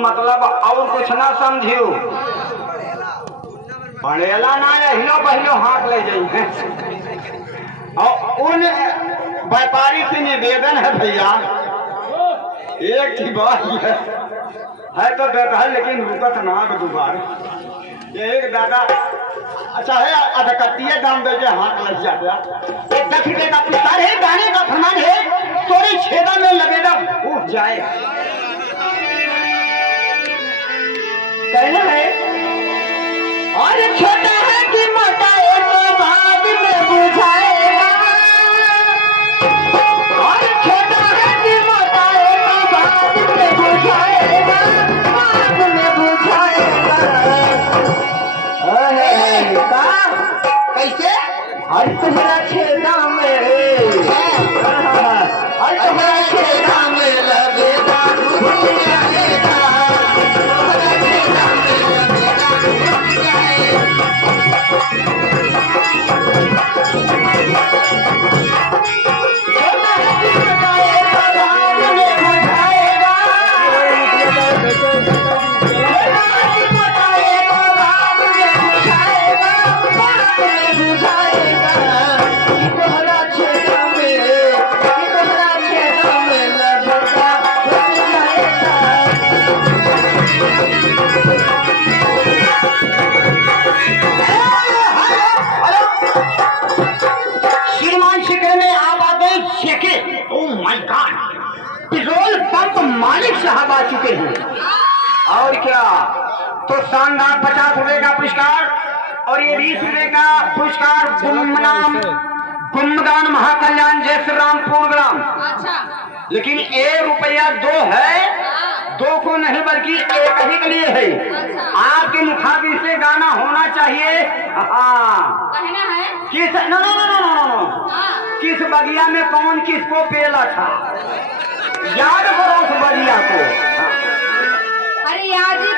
मतलब और कुछ ना समझियो। पढ़ेला ना हिलो पहलो हाथ ले जाइए। और उन व्यापारी से निवेदन है भैया, एक ही बात है तो देता है लेकिन रुकत ना दोबारा एक दादा अच्छा है अधकट्टिए दाम दे के हाथ लग जाता। एक 10 रुपये का पुरस्कार है, गाने का फरमान है, थोड़ी छेदा में लगेगा उठ जाए। कहना है और छोटा है कि मोटा एक बाद में बुझाएगा, और छोटा है कि मोटा एक बाद में बुझाएगा, बाद में बुझाएगा। कैसे हर तुम्हारा छेदा में हर तुम्हारा छेदा में लगेगा भूल जाएगा, तुम्हारा छेदा में लगेगा भूल जाएगा। छोटा है कि मोटा एक बाद में बुझाएगा, छोटा है कि मोटा एक बाद में बुझाएगा, बाद में बुझाएगा। तुम्हारा छेदा में तुम्हारा छेदा में लगेगा भूल जाएगा। श्रीमान शिखर में आप आ गए शेखे। Oh my god, petrol pump मालिक साहब आ चुके हैं। और क्या तो शानदार 50 रुपए का पुरस्कार और ये 20 रुपए का पुरस्कार गुमगान महाकल्याण जय श्री रामपुर ग्राम। लेकिन 1 रुपया 2 है, 2 को नहीं बल्कि एक ही के लिए है। आपके मुखाबिर से गाना होना चाहिए। हाँ किस no no no no no किस बगिया में कौन किसको पेला था, याद करो उस बगिया को। अरे याद ही